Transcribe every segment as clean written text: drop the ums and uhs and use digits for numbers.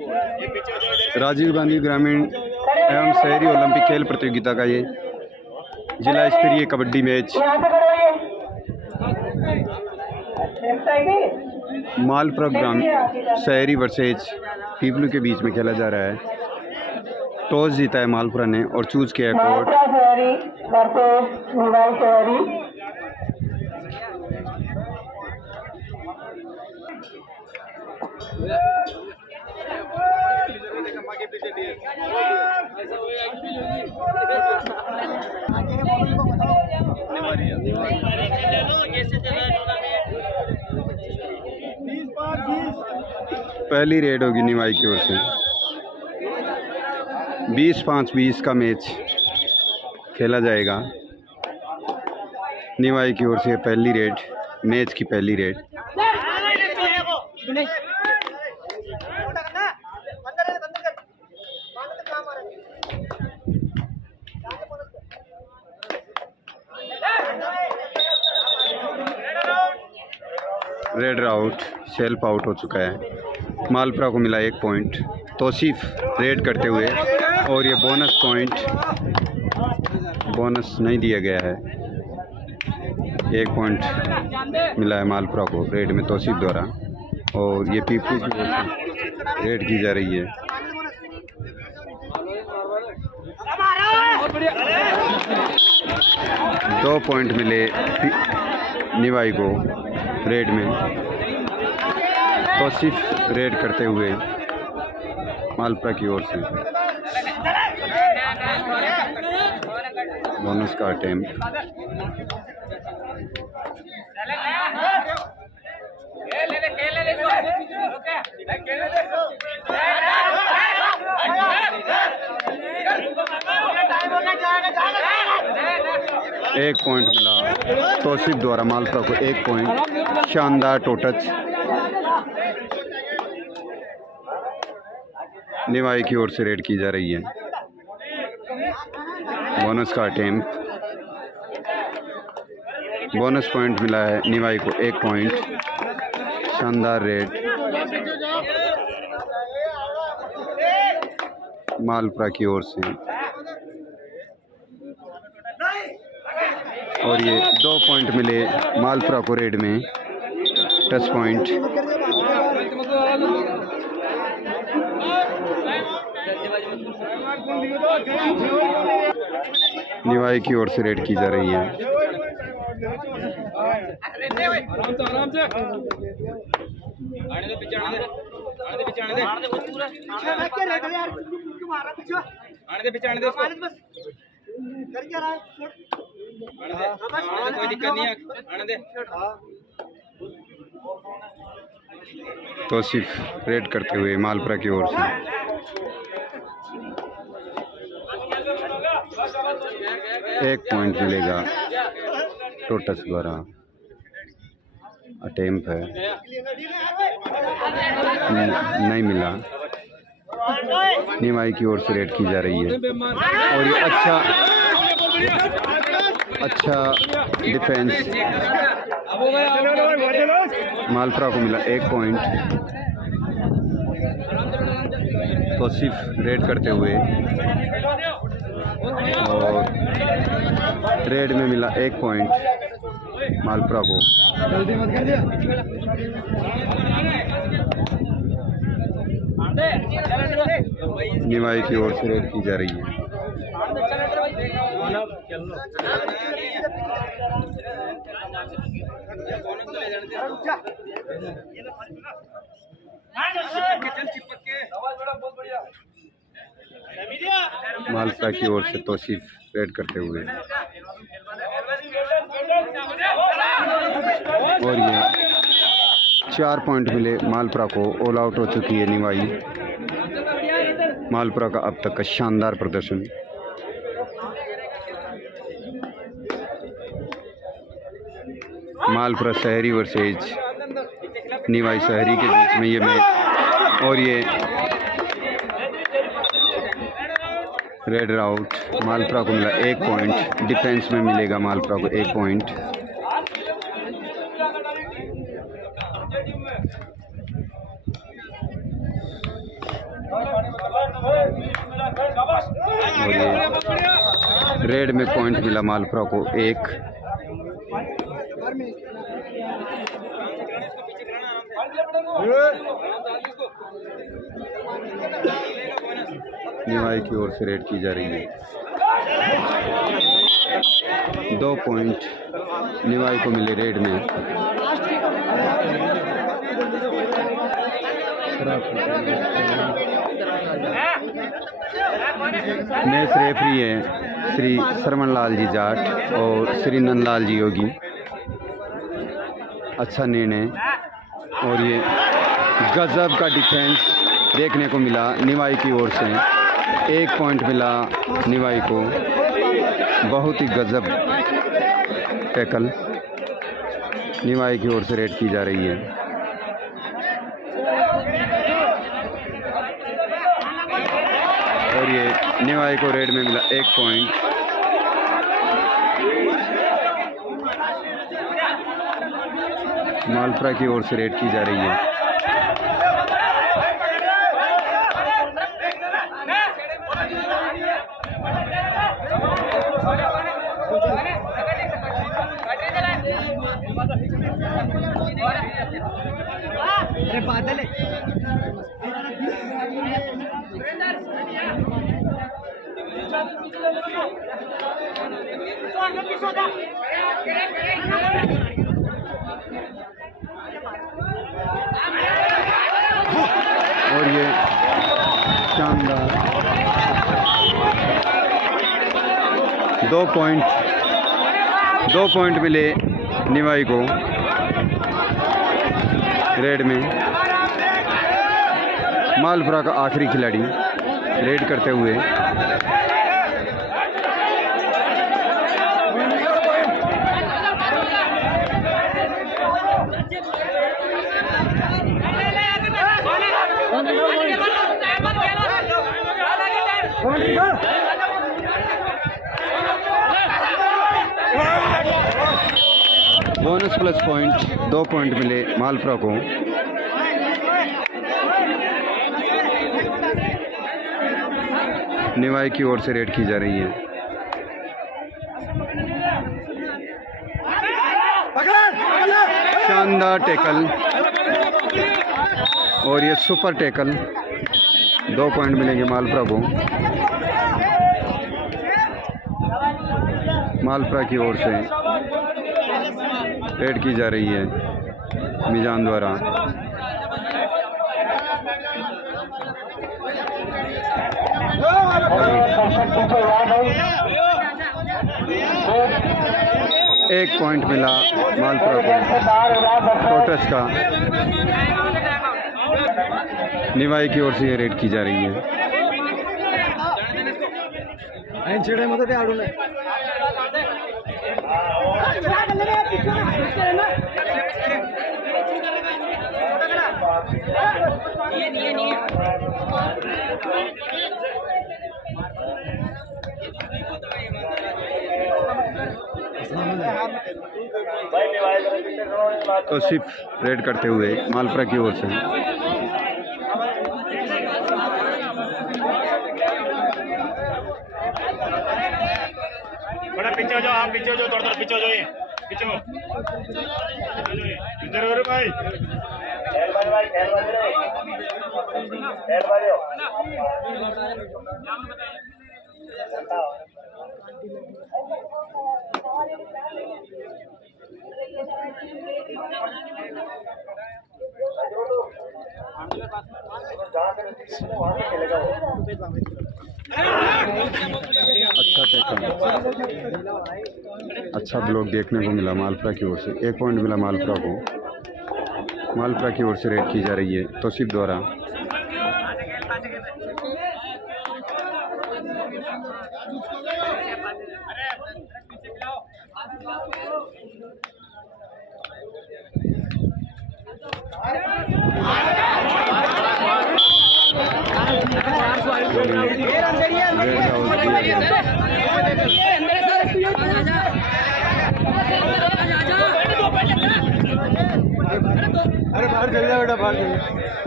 राजीव गांधी ग्रामीण एवं शहरी ओलंपिक खेल प्रतियोगिता का ये जिला स्तरीय कबड्डी मैच मालपुरा ग्रामीण शहरी वर्सेज पीपलू के बीच में खेला जा रहा है। टॉस जीता है मालपुरा ने और चूज किया कोर्ट। पहली रेड होगी निवाई की ओर से। 20-5-20 का मैच खेला जाएगा। निवाई की ओर से पहली रेड, मैच की पहली red. Red out, self out हो चुका है। मालपुरा को मिला 1 पॉइंट। तौसीफ रेड करते हुए और ये बोनस पॉइंट, बोनस नहीं दिया गया है। 1 पॉइंट मिला है मालपुरा को रेड में तौसीफ द्वारा। और ये पीपलू की ओर से रेड की जा रही है। दो पॉइंट मिले निवाई को रेड में। तौसीफ रेड करते हुए मालपुरा की ओर से। बोनस का अटेम्प्ट। एक पॉइंट मिला तौसीफ द्वारा मालपुरा को। 1 पॉइंट, शानदार टो टच। निवाई की ओर से रेड की जा रही है। बोनस का अटेम्प्ट। बोनस पॉइंट मिला है निवाई को। 1 पॉइंट, शानदार रेड मालपुरा की ओर से। और ये 2 पॉइंट मिले मालपुरा को रेड में, टच पॉइंट। निवाई की ओर से रेड की जा रही है। कोई दिक्कत नहीं है। तौसीफ रेड करते हुए मालपुरा की ओर से। एक पॉइंट मिलेगा टोटस द्वारा। अटेम्प्ट है, नहीं मिला। निवाई की ओर से रेड की जा रही है। और ये अच्छा डिफेंस मालपुरा को मिला। 1 पॉइंट। तौसीफ रेड करते हुए और रेड में मिला 1 पॉइंट मालपुरा को। निवाई की ओर से रेड की जा रही है। मालपुरा की ओर से तौसीफ रेड करते हुए। और ये 4 पॉइंट मिले मालपुरा को। ऑल आउट हो चुकी है निवाई। मालपुरा का अब तक का शानदार प्रदर्शन। मालपुरा शहरी वर्सेज निवाई शहरी के बीच में ये मैच। और ये रेड आउट। मालपुरा को मिला 1 पॉइंट। डिफेंस में मिलेगा मालपुरा को 1 पॉइंट। और ये रेड में पॉइंट मिला मालपुरा को 1। निवाई की ओर से रेड की जा रही है। 2 पॉइंट निवाई को मिले रेड में। मैच रेफरी है श्री सरमन लाल जी जाट और श्री नंदलाल जी योगी। अच्छा निर्णय और ये गजब का डिफेंस देखने को मिला निवाई की ओर से। 1 पॉइंट मिला निवाई को। बहुत ही गजब टैकल निवाई की ओर से रेड की जा रही है। और ये निवाई को रेड में मिला 1 पॉइंट। मालपुरा की ओर से रेड की जा रही है। और ये शानदार 2 पॉइंट मिले निवाई को रेड में। मालपुरा का आखिरी खिलाड़ी रेड करते हुए। बोनस प्लस पॉइंट 2 पॉइंट मिले मालपुरा को। निवाई की ओर से रेड की जा रही है। शानदार टैकल और ये सुपर टैकल। 2 पॉइंट मिलेंगे मालपुरा को। मालपुरा की ओर से रेड की जा रही है मिजान द्वारा। एक पॉइंट मिला मालपुरा को टोटस का। निवाई की ओर से ये रेड की जा रही है। तो सिर्फ रेड करते हुए मालपुरा की ओर से। बड़ा पीछे हो जाओ, आप पीछे हो जाओ, थोड़ा पीछे हो जाइए, पीछे हो। इधर हो रे भाई, खेल भाई, खेल भाई। अच्छा टैकल, अच्छा ब्लॉक देखने को मिला मालपुरा की ओर से। 1 पॉइंट मिला मालपुरा को। मालपुरा की ओर से रेड की जा रही है तौसीफ द्वारा।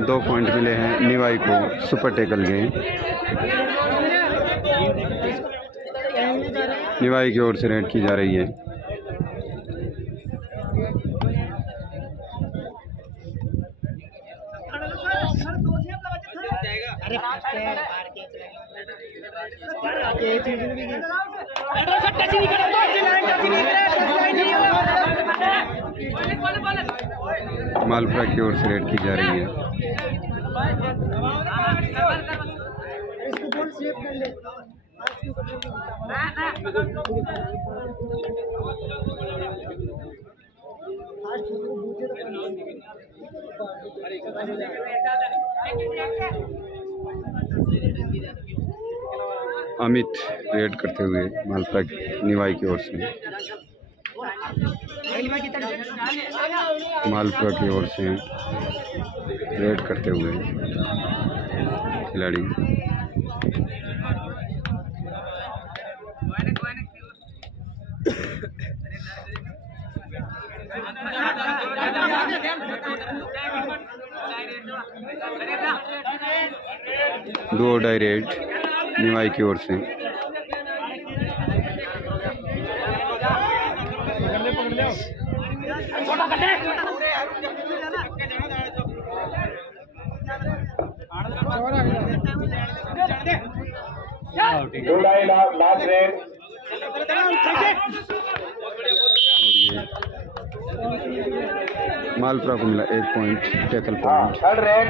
2 पॉइंट मिले हैं निवाई को सुपर टेकल के। निवाई की ओर से रेड की जा रही है। मालपुरा की ओर से रेड की जा रही है। अमित रेड करते हुए मालपुरा निवाई की ओर से। मालपुरा की ओर से रेड करते हुए खिलाड़ी। दो डायरेक्ट निवाई की ओर से। Last red. मालपुरा को मिला 1 point tackle point. Third red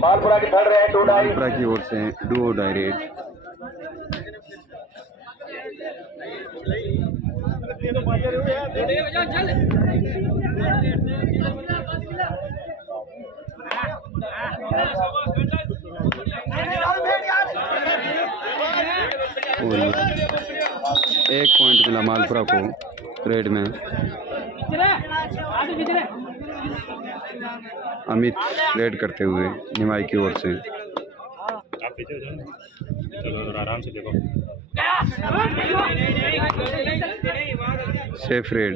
Malpura की थर्ड रेड। मालपुरा की ओर से डुओ डायरेक्ट। और 1 पॉइंट मिला मालपुरा को रेड में। अमित रेड करते हुए निवाई की ओर से। आप पीछे हो जाओ, चलो आराम से देखो। Safe red.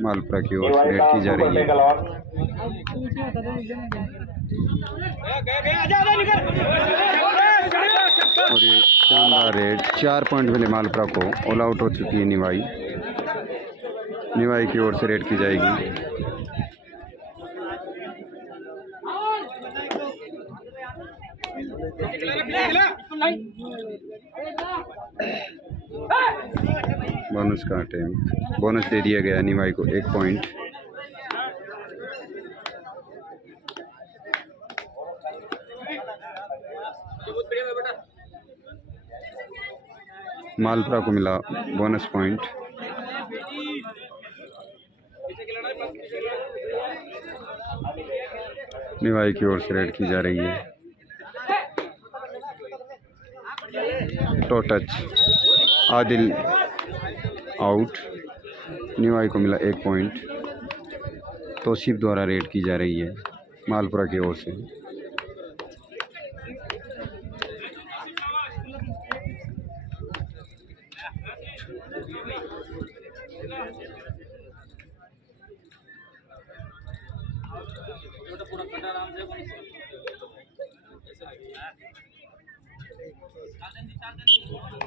मालपुरा की ओर से रेड की जा रही है। और ये शानदार रेड। 4 पॉइंट मिले मालपुरा को। ऑल आउट हो चुकी है निवाई। निवाई की ओर से रेड की जाएगी। बोनस का टाइम। बोनस दे दिया गया निवाई को 1 पॉइंट। मालपुरा को मिला बोनस पॉइंट। निवाई की ओर से रेड की जा रही है। To touch. Adil out. Niwai को मिला 1 पॉइंट। तौसीफ द्वारा रेड की जा रही है मालपुरा की ओर से।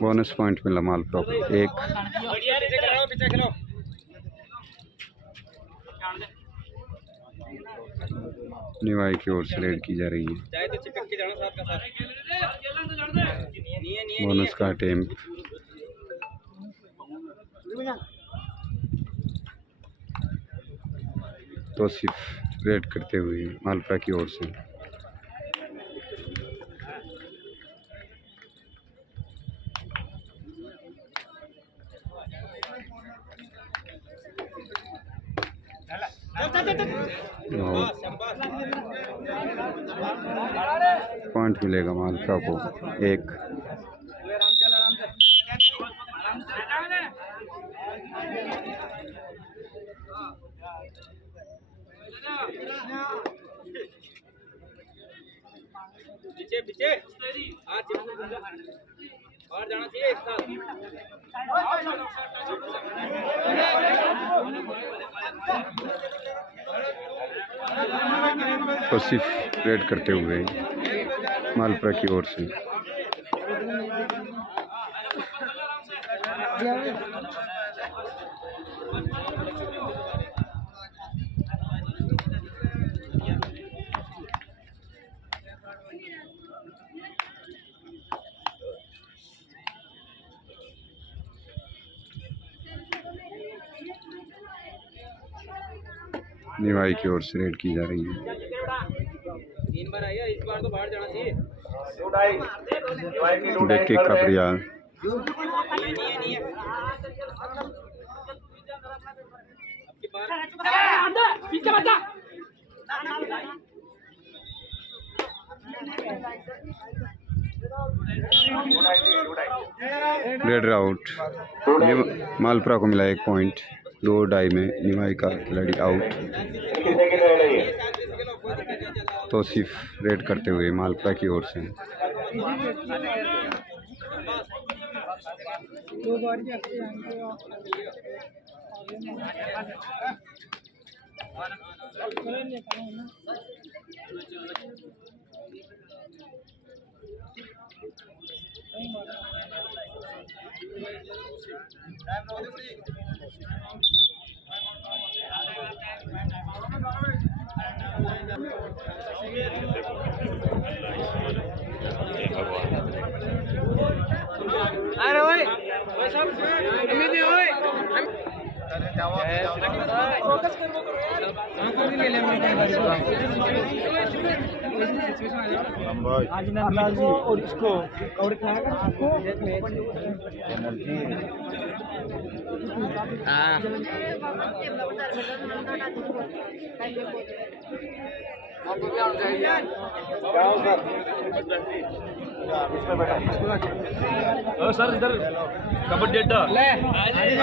बोनस पॉइंट मिला मालपुरा को 1। निवाई की ओर से रेड की जा रही है। बोनस का अटेम्प्ट। तौसीफ रेड करते हुए मालपुरा की ओर से। पॉइंट मिलेगा मालपुरा को 1। पीछे पीछे। बाहर जाना चाहिए एक साथ। तो सिर्फ रेड करते हुए मालपुरा की ओर से निवाई की ओर से रेड की जा रही है। 3 बार आई है, इस बार तो बाहर जाना चाहिए। देख के का प्रयास रेड आउट। मालपुरा को मिला 1 पॉइंट। 2 डाई में निवाई का खिलाड़ी आउट। तो सिर्फ रेड करते हुए मालपुरा की ओर से अरे ओए ओए सब उम्मीद है ओए फोकस कर वो करो यार। आंखों भी ले ले आज नंदलाल जी और इसको कवर कराएगा आपको एनर्जी। हां आपको क्या होना चाहिए जाओ सर इसमें बैठा सर इधर कबड्डी अड्डा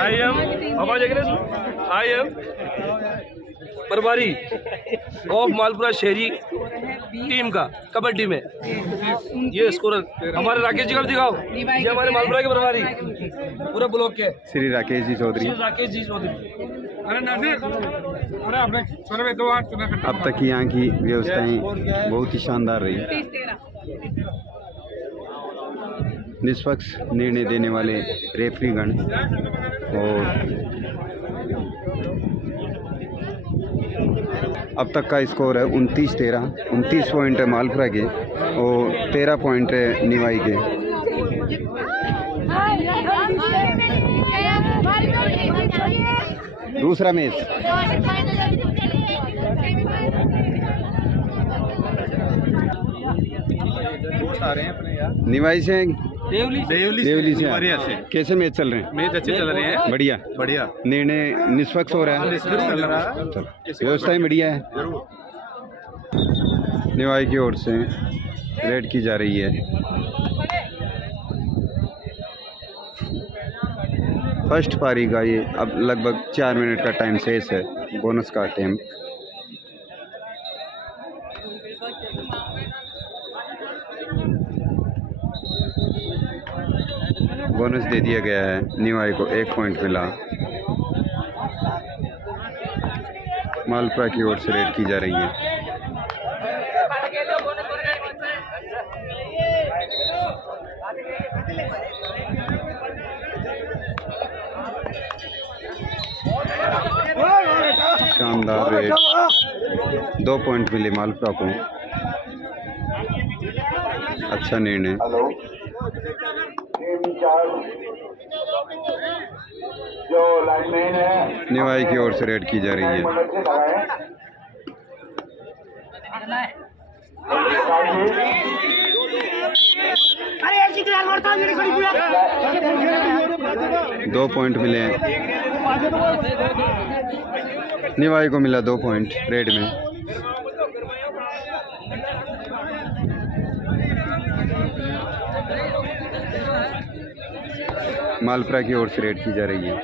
आई एम आवाज आई एम प्रभारी ऑफ मालपुरा शहरी टीम का कबड्डी में। ये स्कोरर हमारे राकेश जी का भी दिखाओ। ये हमारे मालपुरा के प्रभारी पूरा ब्लॉक के श्री राकेश जी चौधरी। राकेश जी चौधरी। अरे नासिर, अरे आपने सोने में 2 8 चुना। अब तक की यहाँ की व्यवस्थाएं बहुत ही शानदार रही। निष्पक्ष निर्णय देने वाले रेफरीगण और अब तक का स्कोर है 29-13। 29 पॉइंट है मालपुरा के और 13 पॉइंट है निवाई के। दूसरा मैच निवाई से देवली से कैसे मैच चल रहे हैं? मैच अच्छे चल रहे हैं। बढ़िया बढ़िया निर्णय निष्पक्ष हो रहा है। चल रहा है। व्यवस्थाएं बढ़िया है। निवाई की ओर से रेड की जा रही है। फर्स्ट पारी का ये अब लगभग 4 मिनट का टाइम शेष है। बोनस का टाइम बोनस दे दिया गया है। निवाई को 1 पॉइंट मिला। मालपुरा की ओर से रेड की जा रही है। शानदार रेड। 2 पॉइंट मिले मालपुरा को। अच्छा निर्णय। जो लाइनमैन है निवाई की ओर से रेड की जा रही है। दो पॉइंट मिले हैं। निवाई को मिला 2 पॉइंट रेड में। मालपुरा की ओर से रेड की जा रही है।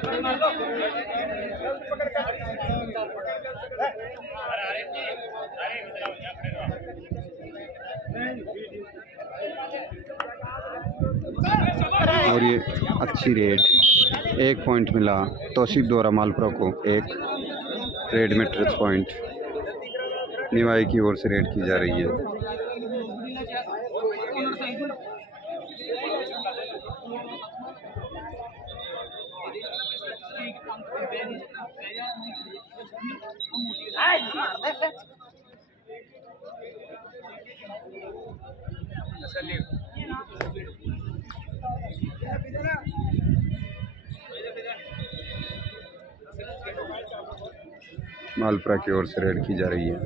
और ये अच्छी रेड, 1 पॉइंट मिला तौसीफ द्वारा मालपुरा को। एक रेड में टच पॉइंट निवाई की ओर से रेड की जा रही है। मालपुरा की ओर से रेड की जा रही है।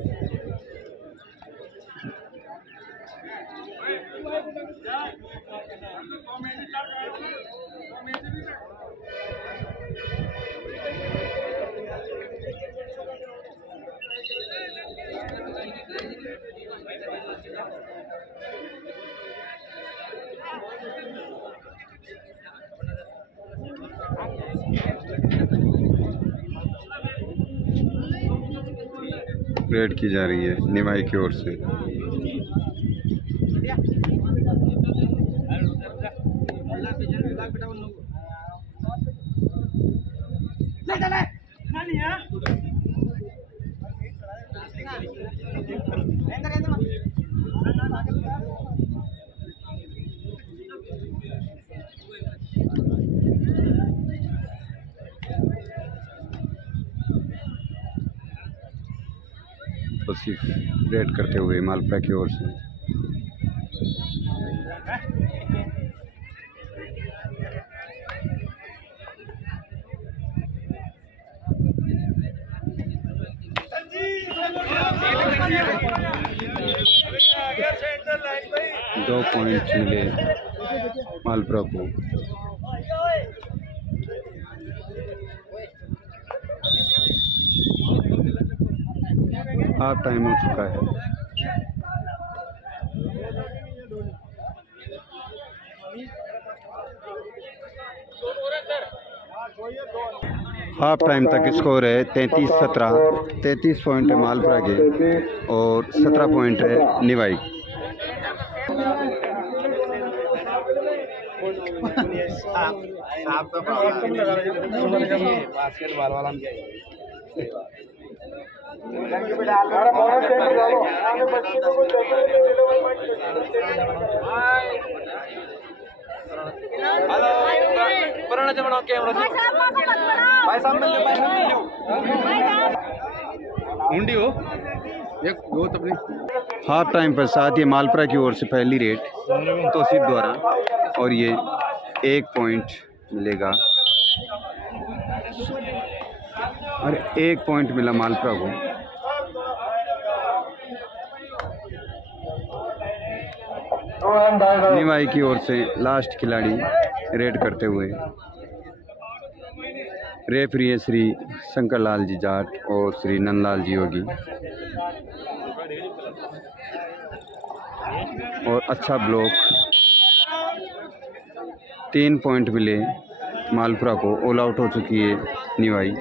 रेड की जा रही है निवाई की ओर से। तौसीफ रेड करते हुए मालपुरा की ओर से। दो पॉइंट मिले मालपुरा को। हाफ टाइम हो चुका है। हाफ टाइम तक स्कोर है 33-17। 33 पॉइंट है मालपुरा के और 17 पॉइंट है निवाई। बास्केटबॉल वाला हाफ टाइम पर साथ ये मालपुरा की ओर से पहली रेड तौसीफ द्वारा और ये 1 पॉइंट मिलेगा और 1 पॉइंट मिला मालपुरा को। निवाई की ओर से लास्ट खिलाड़ी रेड करते हुए रेफरी है श्री शंकर लाल जी जाट और श्री नंदलाल जी योगी। और अच्छा ब्लॉक, 3 पॉइंट मिले मालपुरा को। ऑल आउट हो चुकी है निवाई।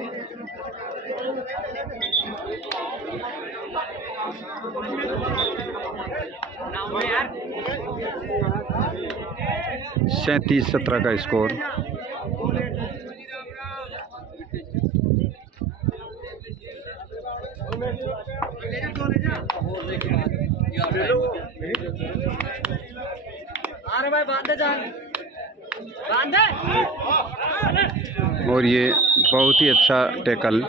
सैंतीस 17 का स्कोर। और ये बहुत ही अच्छा टैकल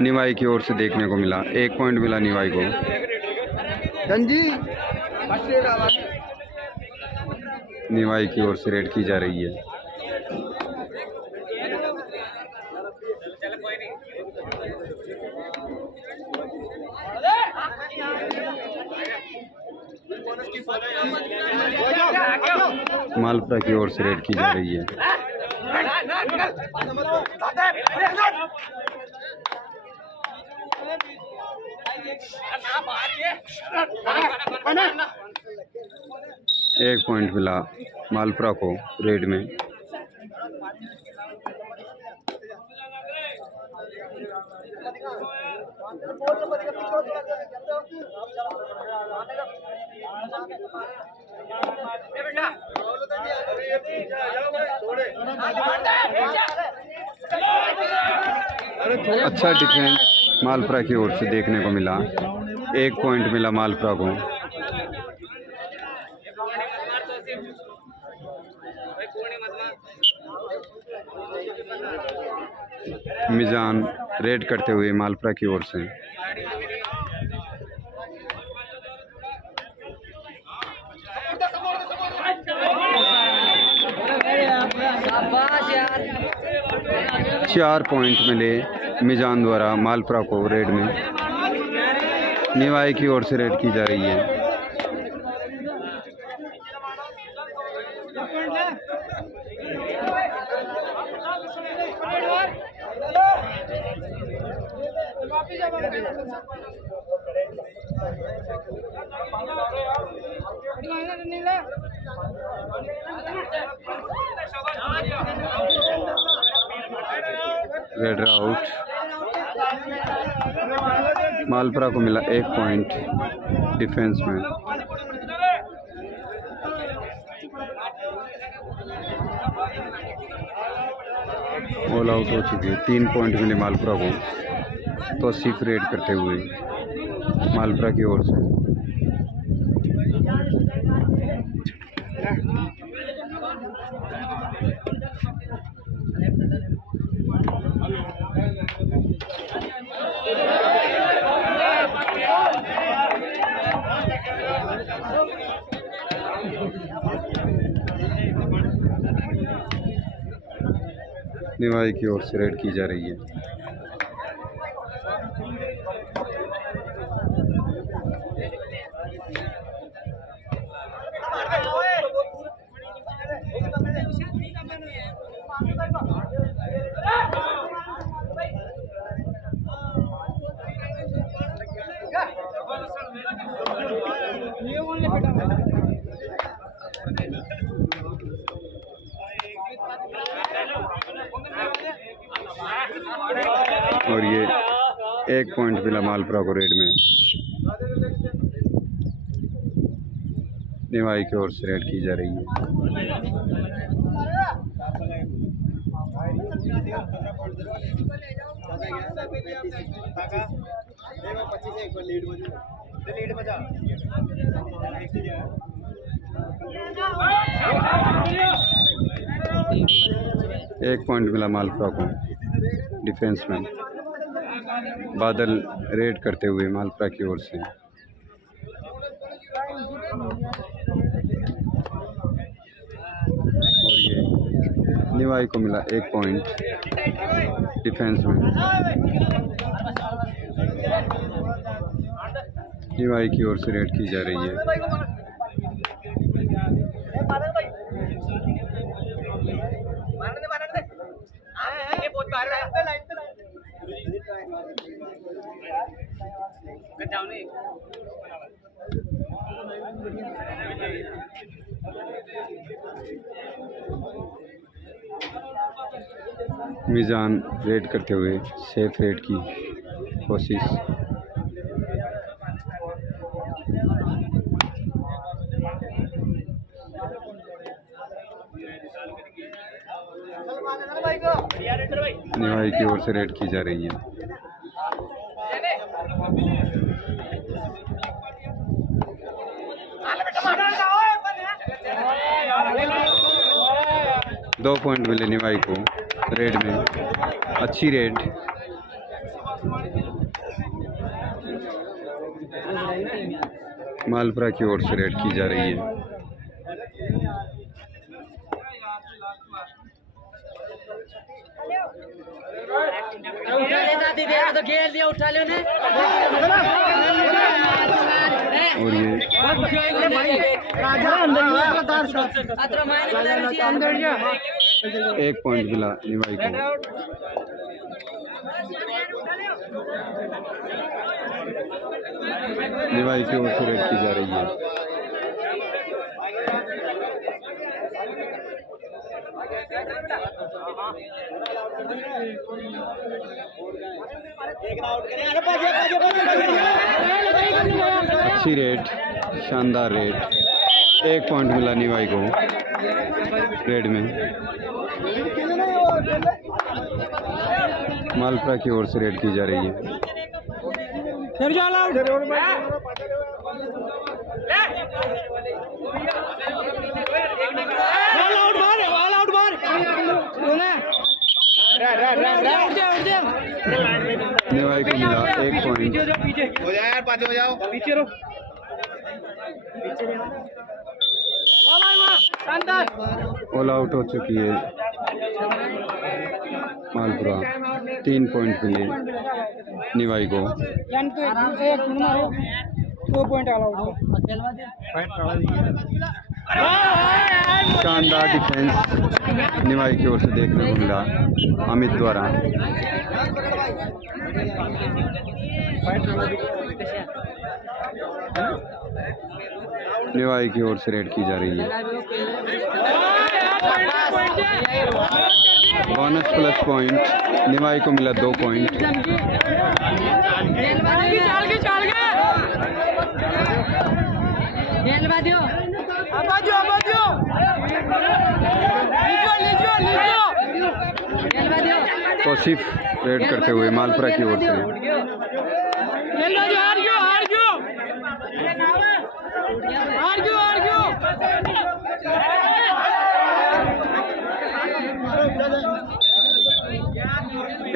निवाई की ओर से देखने को मिला। 1 पॉइंट मिला निवाई को। निवाई की ओर से रेड की जा रही है। मालपुरा की ओर से रेड की जा रही है। एक पॉइंट मिला मालपुरा को रेड में। अच्छा डिफेंस मालपुरा की ओर से देखने को मिला। 1 पॉइंट मिला मालपुरा को। मिजान रेड करते हुए मालपुरा की ओर से। यार 4 पॉइंट मिले मिजान द्वारा मालपुरा को रेड में। निवाई की ओर से रेड की जा रही है। Red out. मालपुरा को मिला 1 पॉइंट डिफेंस में। ऑल आउट हो चुकी है। 3 पॉइंट मिले मालपुरा को। तो सिर्फ रेड करते हुए मालपुरा की ओर से। निवाई की ओर से रेड की जा रही है। और ये 1 पॉइंट मिला मालपुरा को रेड में। निवाई की ओर से रेड की जा रही है। एक पॉइंट मिला मालपुरा को डिफेंस में। बादल रेड करते हुए मालपुरा की ओर से। और ये निवाई को मिला 1 पॉइंट डिफेंस में। निवाई की ओर से रेड की जा रही है। 'मिजान रेड करते हुए सेफ रेड की कोशिश। निवाई की ओर से रेड की जा रही है। दो पॉइंट मिले निवाई को रेड में। अच्छी रेड। मालपुरा की ओर से रेड की जा रही है। और ये 1 पॉइंट मिला निवाई को। निवाई की ओर से रेड की जा रही है। अच्छी रेड, शानदार रेड। 1 पॉइंट मिला निवाई को। रेड में मालपुरा की ओर से रेड की जा रही है। फिर जाओ आउट निवाई को मिला 1 पॉइंट। हो जाओ यार, पाँच हो जाओ, पीछे रहो। ऑल आउट हो चुकी है मालपुरा। 3 पॉइंट मिले निवाई को। 2 पॉइंट ऑल आउट। शानदार डिफेंस निवाई की ओर से देखने को मिला अमित द्वारा। निवाई की ओर से रेड की जा रही है। बोनस प्लस पॉइंट निवाई को मिला 2 पॉइंट। तौसीफ रेड करते हुए मालपुरा की ओर से।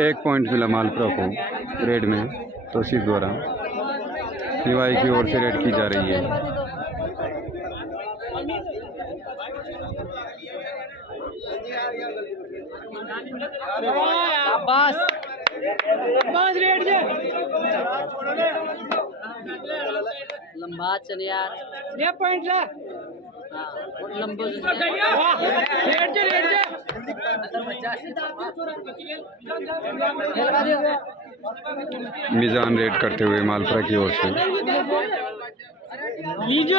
एक पॉइंट मिला मालपुरा को रेड में तौसीफ द्वारा। निवाई की ओर से रेड की जा रही है। बस बस रेड जे लंबा चल यार। ये पॉइंट ले। हाँ लंबो रेड जे मिजान रेड करते हुए मालपुरा की ओर से। लीजियो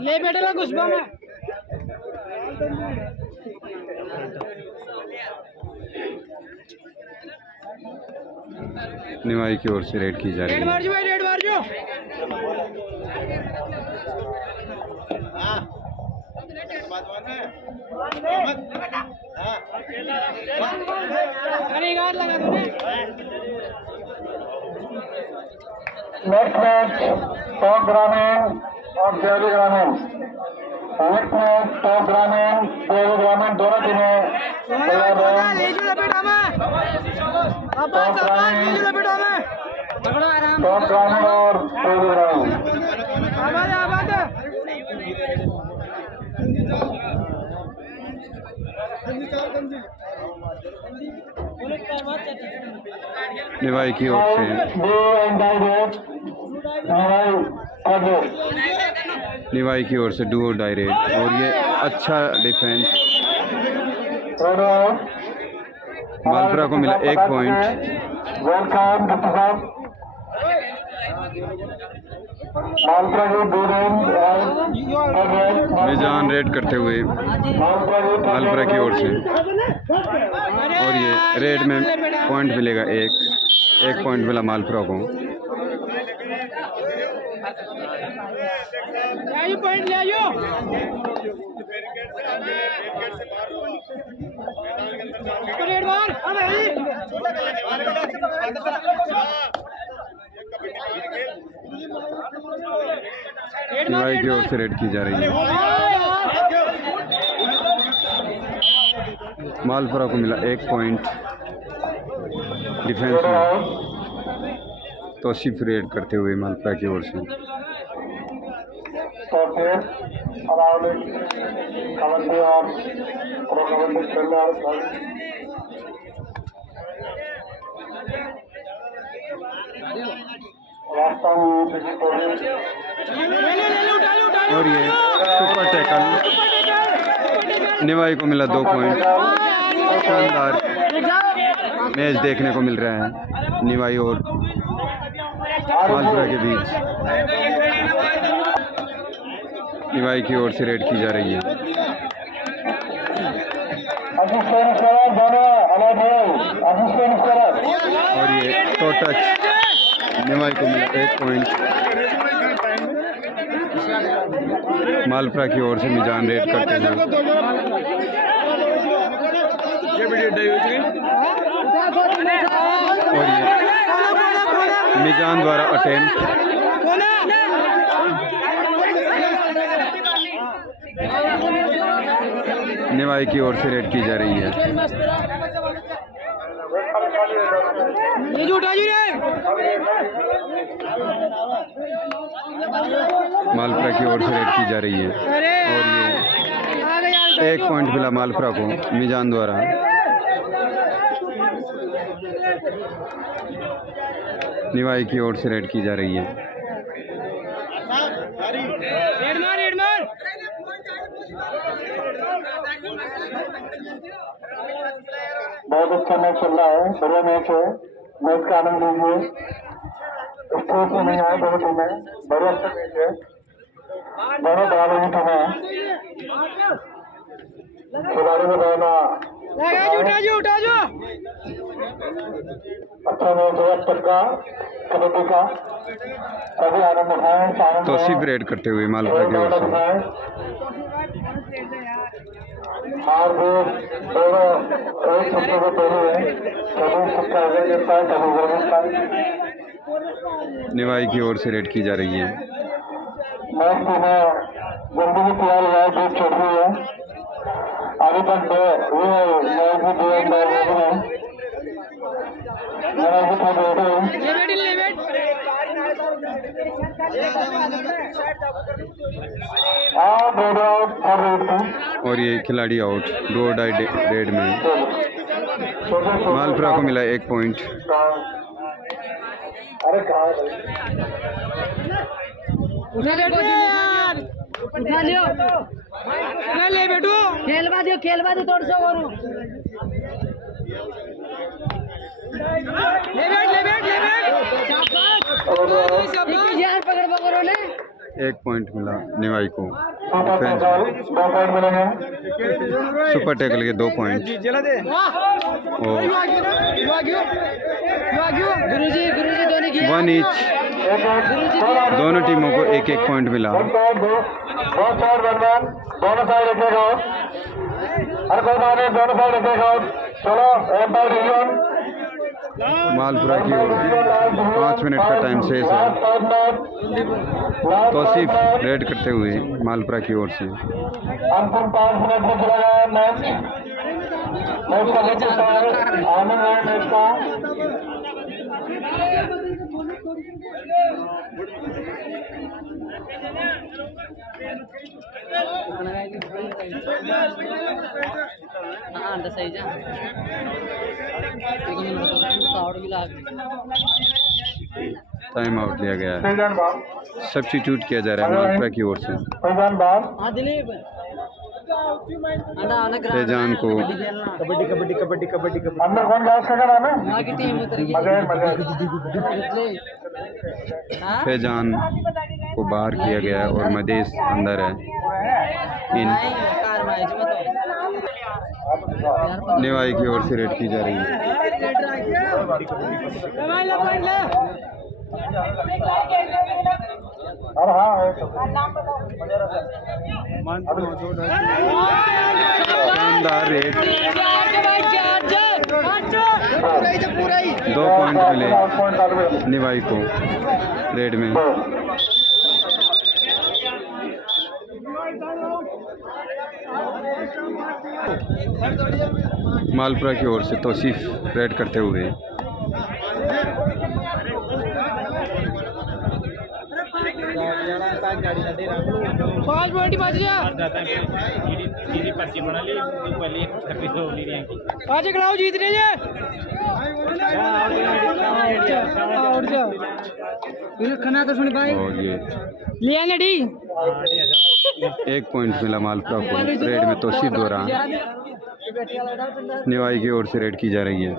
ले बैठेगा घुसबा में। निवाई की ओर से रेड की जा रही रेड है। मार जो भाई, रेड मार जो। अरे गाड़ लगा तूने। नेक्स्ट मैच टॉप ग्रामीण और देवी ग्रामीण। नेक्स्ट मैच टॉप ग्रामीण देवी ग्रामीण दोनों टीमें तैयार हैं। लीजियो लपेटा में। अब्बास लीजियो लपेटा में। पकड़ो आराम। टॉप ग्रामीण और देवी ग्रामीण। आबाद निवाई की ओर से निवाई की ओर से डुओ डायरेक्ट और ये अच्छा डिफेंस मालपुरा को मिला 1 पॉइंट। मिजान रेड करते हुए मालपुरा की ओर से और ये रेड में पॉइंट मिलेगा 1 पॉइंट मिला मालपुरा को। पॉइंट ले आइयो। रेड मार। निवाई की ओर से रेड की जा रही है। मालपुरा को मिला 1 पॉइंट डिफेंस में। तौसीफ रेड करते हुए मालपुरा की ओर से। और ये सुपर टैकल निवाई को मिला 2 पॉइंट। शानदार मैच देखने को मिल रहा है निवाई और मालपुरा के बीच। निवाई की ओर से रेड की जा रही है। दोनों अलग है। हाथों टच निवाई को मिला 1 पॉइंट। मालपुरा की ओर से मिजान रेड करते हुए और ये मिजान द्वारा अटेम्प्ट। निवाई की ओर से रेड की जा रही है। मालपुरा की ओर से रेड की जा रही है और ये 1 पॉइंट मिला मालपुरा को मिजान द्वारा। निवाई की ओर से रेड की जा रही है। बहुत अच्छा मैच चल रहा है, बढ़िया मैच है। मैच का आनंद लीजिए। स्ट्रेस में नहीं आए दोनों टीमें, बढ़िया अच्छा मैच है। दोनों बराबर की टीमें हैं। खिलाड़ी को रहना अच्छा मैच है। अब तक का कबड्डी का सभी आनंद उठाएं। तौसीफ रेड करते हुए मालपुरा की ओर से। हार जीत दोनों एक छक्के को पहले है। कभी छक्का आगे गिरता है, कभी उधर गिरता है। निवाई की ओर से रेड की जा रही है। मैच टीमें जल्दी ही तैयार हुआ है, जीत छोड़ रही है। आगे तक ये मैच भी 2 अंदाज है। मैच भी थोड़ी रेडी है। और ये खिलाड़ी आउट 2 डाई रेड में। मालपुरा को मिला 1 पॉइंट। अरे कहाँ उठा लियो ले बेटू खेलवा दियो तोड़ सो करू ले बैठ यार पकड़ पकड़ो ने 1 पॉइंट मिला निवाई को। 2 पॉइंट मिलेंगे। सुपर टैकल के 2 पॉइंट। और गुरुजी दोनों की 1 ईच। दोनों टीमों को 1-1 पॉइंट मिला। दोनों साइड रखेगा। हर कोई मारे दोनों साइड रखेगा। चलो एम्पायर रीजन मालपुरा की ओर 5 मिनट का टाइम शेष है। तौसीफ रेड करते हुए मालपुरा की ओर से। अंतिम 5 मिनट में चला गया मैच का आनंद है मैच का। हाँ अंडा सही जा टाइम आउट लिया गया है। फैजान बाल सब्स्टिट्यूट किया जा रहा है मालपुरा की ओर से। फैजान बाल हाँ दिलीप फैजान को अंदर कौन डांस कर रहा है? वहाँ की टीम उतर गई मजे फैजान को बाहर किया गया है और मदेश अंदर है। इन कार मैच में तो निवाई की ओर से रेड की जा रही है। अरे हाँ शानदार रेड। 2 पॉइंट मिले निवाई को रेड में। मालपुरा की ओर से तौसीफ रेड करते हुए। पाँच पॉइंट बच गया आज खिलाओ जीत रहे हैं खाना तो सुन पाए और ये लिया नडी 1 पॉइंट मिला मालपुरा को रेड में। तौसीफ द्वारा निवाई की ओर से रेड की जा रही है।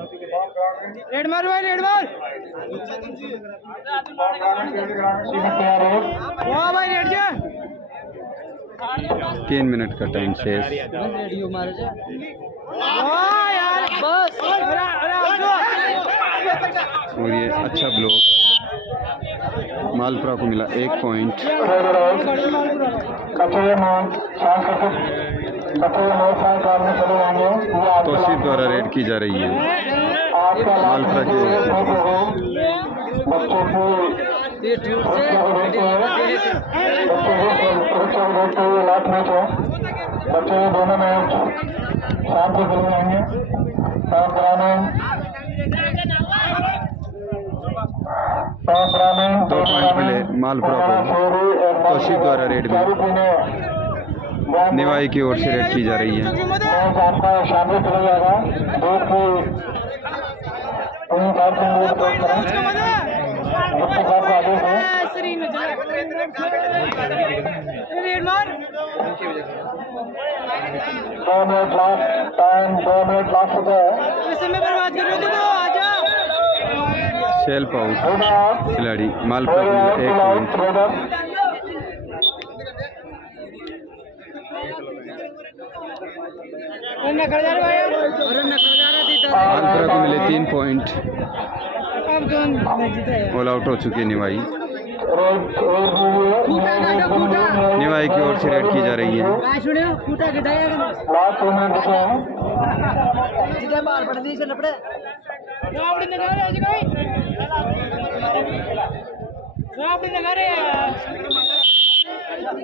रेड मार भाई रेड मार वाह भाई रेड जा 3 मिनट का टाइम शेष। रेडियो मारे जा वाह यार बस और ये अच्छा ब्लॉक, मालपुरा को मिला 1 पॉइंट। तौसीफ द्वारा रेड की जा रही है मालपुरा की ओर से। बच्चे दोनों मैच शाम को खेलने आएंगे। दो पॉइंट मिले मालपुरा को तौसीफ द्वारा रेड में। निवाई की ओर से रेड की जा रही है। आपका शाम को चला जाएगा। दो मिनट लास्ट होता है। बर्बाद कर रहे हो तो आजा। सेल्फ आउट खिलाड़ी मालपुरा को मिला 1 पॉइंट। मालपुरा को मिले 3 पॉइंट। ऑल आउट हो चुके निवाई। निवाई की ओर से रेड की जा रही है।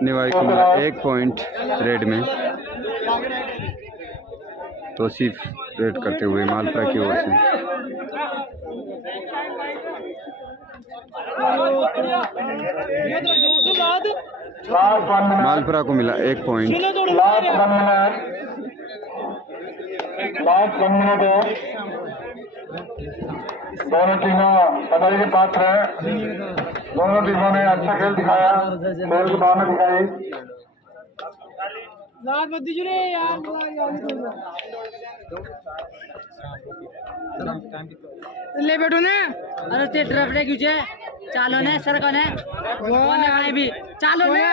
निवाई को मिला 1 पॉइंट रेड में। तौसीफ रेड करते हुए मालपुरा की ओर से। मालपुरा को मिला 1 पॉइंट। दोनों टीमों बधाई के पात्र हैं। दोनों टीमों ने अच्छा खेल दिखाया, खेल की भावना दिखाई। ले बैठो ने। अरे ते ड्राइव रे क्यों छे? चालो ने सर कोने कोने भाई भी चालो ने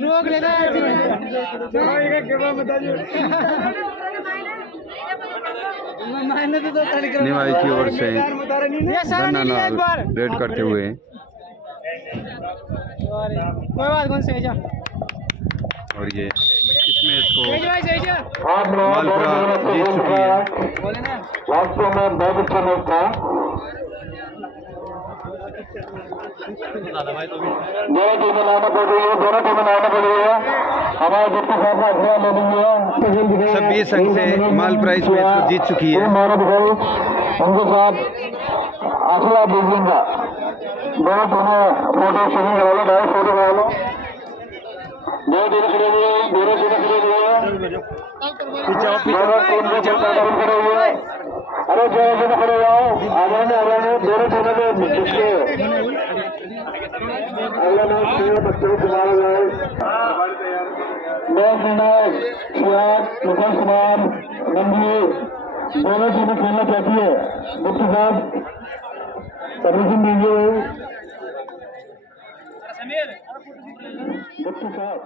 रोक लेता है। मैंने तो निवाई की ओर से धन्नालाल रेड करते हुए। कोई बात कौन से जा। और ये इस मैच को आप मालपुरा जीत चुकी है। वास्तव में बहुत अच्छा मैच था। दोनों टीमें लाना पड़ रही है, हमारे जितने साथ अखियाँ ले लेंगे। 26 अंक से मालपुरा इस मैच को जीत चुकी है। उनके साथ अखिला दीजिएगा। दोनों टीमें फोटो शेयरिंग करा लो, डायरेक्ट फोटो करा लो। दोनों टीमें खड़े हुए, दोनों टीमें खड़े हुए, दोनों टीम को खड़े हुए। अरे दोनों टीमें खड़े जाओ, आ जाएंगे दोनों टीमें के पिछले बच्चों को संभाला जाए। मैच निर्णायक शिवाज मुकेश कुमार गंभीर दोनों टीमें खेलना चाहती है। मुफ्ती साहब परमिशन दीजिए। मुफ्ती साहब